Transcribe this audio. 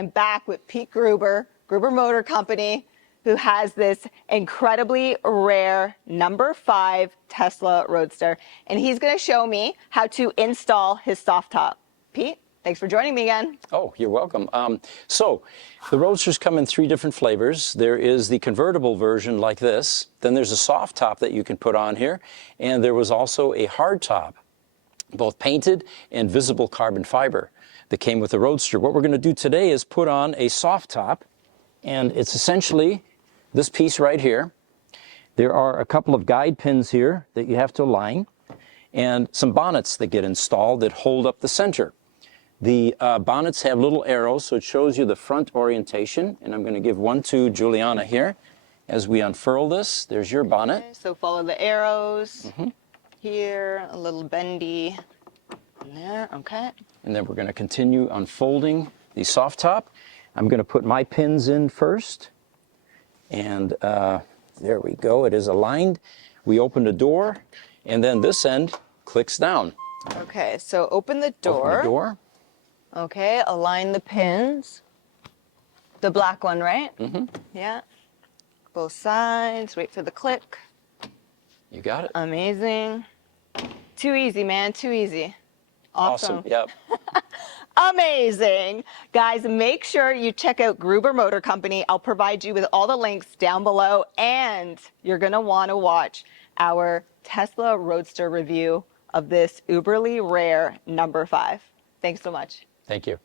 I'm back with Pete Gruber, Gruber Motor Company, who has this incredibly rare number 5 Tesla Roadster. And he's going to show me how to install his soft top. Pete, thanks for joining me again. Oh, you're welcome. So the Roadsters come in 3 different flavors. There is the convertible version like this. Then there's a soft top that you can put on here. And there was also a hard top, both painted and visible carbon fiber, that came with the Roadster. What we're going to do today is put on a soft top, and it's essentially this piece right here. There are a couple of guide pins here that you have to align, and some bonnets that get installed that hold up the center. The bonnets have little arrows, so it shows you the front orientation, and I'm going to give one to Juliana here as we unfurl this. There's your bonnet. Okay, so follow the arrows. Here, a little bendy. There, okay. And then we're going to continue unfolding the soft top. I'm going to put my pins in first. And there we go. It is aligned. We open the door, and then this end clicks down. Okay, so open the door. Open the door. Okay, align the pins. The black one, right? Yeah. Both sides. Wait for the click. You got it. Amazing. Too easy, man. Too easy. Awesome. Yep. Amazing. Guys, make sure you check out Gruber Motor Company. I'll provide you with all the links down below, and you're going to want to watch our Tesla Roadster review of this uberly rare number 5. Thanks so much. Thank you.